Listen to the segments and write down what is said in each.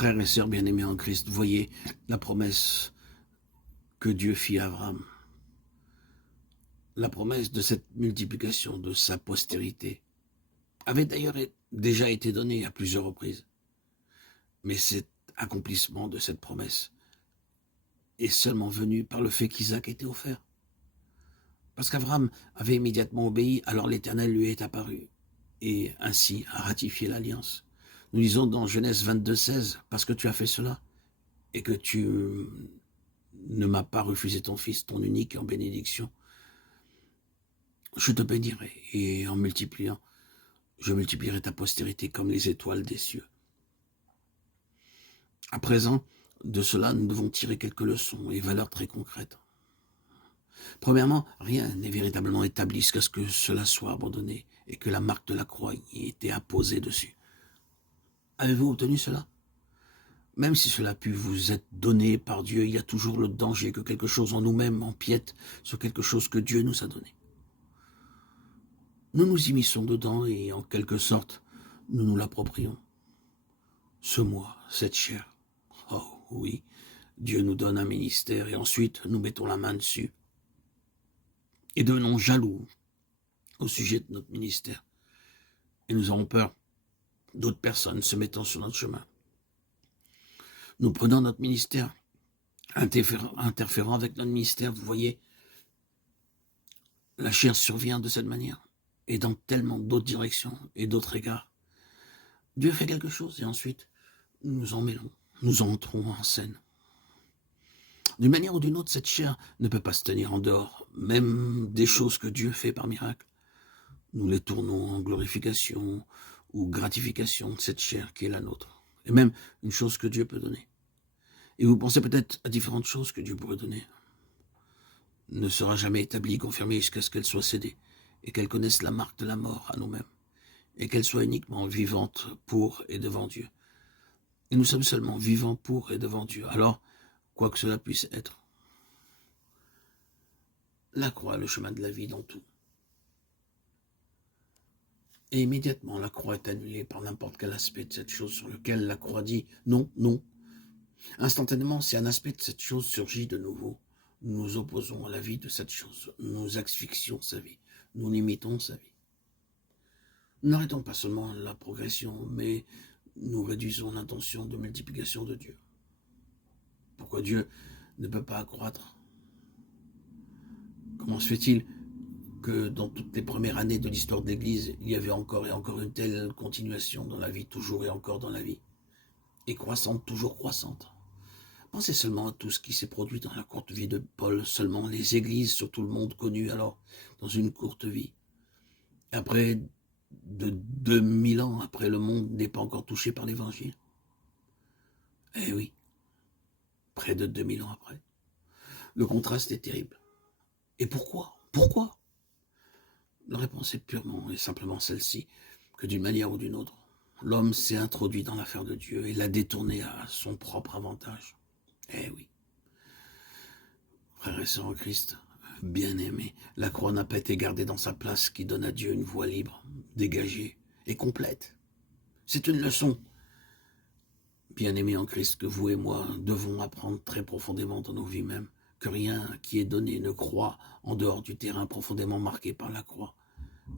Frères et sœurs bien-aimés en Christ, voyez la promesse que Dieu fit à Abraham. La promesse de cette multiplication de sa postérité avait d'ailleurs déjà été donnée à plusieurs reprises. Mais cet accomplissement de cette promesse est seulement venu par le fait qu'Isaac était offert. Parce qu'Abraham avait immédiatement obéi, alors l'Éternel lui est apparu et ainsi a ratifié l'alliance. Nous lisons dans Genèse 22, 16, « Parce que tu as fait cela et que tu ne m'as pas refusé ton fils, ton unique en bénédiction, je te bénirai et en multipliant, je multiplierai ta postérité comme les étoiles des cieux. » À présent, de cela, nous devons tirer quelques leçons et valeurs très concrètes. Premièrement, rien n'est véritablement établi jusqu'à ce que cela soit abandonné et que la marque de la croix y ait été apposée dessus. Avez-vous obtenu cela? Même si cela a pu vous être donné par Dieu, il y a toujours le danger que quelque chose en nous-mêmes empiète sur quelque chose que Dieu nous a donné. Nous nous immisçons dedans et en quelque sorte, nous nous l'approprions. Ce moi, cette chair. Oh oui, Dieu nous donne un ministère et ensuite nous mettons la main dessus. Et devenons jaloux au sujet de notre ministère. Et nous avons peur d'autres personnes se mettant sur notre chemin. Nous prenons notre ministère, interférant avec notre ministère, vous voyez, la chair survient de cette manière, et dans tellement d'autres directions et d'autres égards. Dieu fait quelque chose et ensuite, nous nous en mêlons, nous entrons en scène. D'une manière ou d'une autre, cette chair ne peut pas se tenir en dehors, même des choses que Dieu fait par miracle. Nous les tournons en glorification ou gratification de cette chair qui est la nôtre, et même une chose que Dieu peut donner. Et vous pensez peut-être à différentes choses que Dieu pourrait donner. Ne sera jamais établie, confirmée jusqu'à ce qu'elle soit cédée, et qu'elle connaisse la marque de la mort à nous-mêmes, et qu'elle soit uniquement vivante pour et devant Dieu. Et nous sommes seulement vivants pour et devant Dieu. Alors, quoi que cela puisse être, la croix est le chemin de la vie dans tout. Et immédiatement, la croix est annulée par n'importe quel aspect de cette chose sur lequel la croix dit non, non. Instantanément, si un aspect de cette chose surgit de nouveau, nous nous opposons à la vie de cette chose, nous asphyxions sa vie, nous limitons sa vie. Nous n'arrêtons pas seulement la progression, mais nous réduisons l'intention de multiplication de Dieu. Pourquoi Dieu ne peut pas accroître? Comment se fait-il que dans toutes les premières années de l'histoire de l'Église, il y avait encore et encore une telle continuation dans la vie, toujours et encore dans la vie, et croissante, toujours croissante? Pensez seulement à tout ce qui s'est produit dans la courte vie de Paul, seulement les églises sur tout le monde connues alors, dans une courte vie. Après de 2000 ans, après le monde n'est pas encore touché par l'évangile. Eh oui, près de 2000 ans après. Le contraste est terrible. Et pourquoi? Pourquoi? La réponse est purement et simplement celle-ci, que d'une manière ou d'une autre, l'homme s'est introduit dans l'affaire de Dieu et l'a détourné à son propre avantage. Eh oui. Frères et sœurs en Christ, bien-aimés, la croix n'a pas été gardée dans sa place qui donne à Dieu une voie libre, dégagée et complète. C'est une leçon, bien-aimés en Christ, que vous et moi devons apprendre très profondément dans nos vies mêmes, que rien qui est donné ne croît en dehors du terrain profondément marqué par la croix,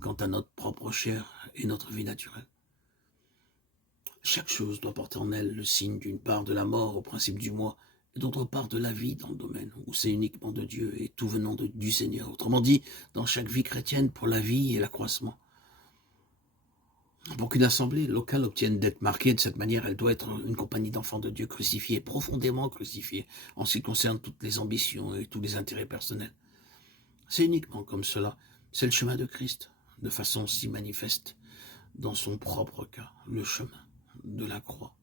quant à notre propre chair et notre vie naturelle. Chaque chose doit porter en elle le signe d'une part de la mort au principe du moi, et d'autre part de la vie dans le domaine où c'est uniquement de Dieu et tout venant du Seigneur. Autrement dit, dans chaque vie chrétienne pour la vie et l'accroissement. Pour qu'une assemblée locale obtienne d'être marquée de cette manière, elle doit être une compagnie d'enfants de Dieu crucifiés, profondément crucifiés, en ce qui concerne toutes les ambitions et tous les intérêts personnels. C'est uniquement comme cela, c'est le chemin de Christ, de façon si manifeste, dans son propre cas, le chemin de la croix.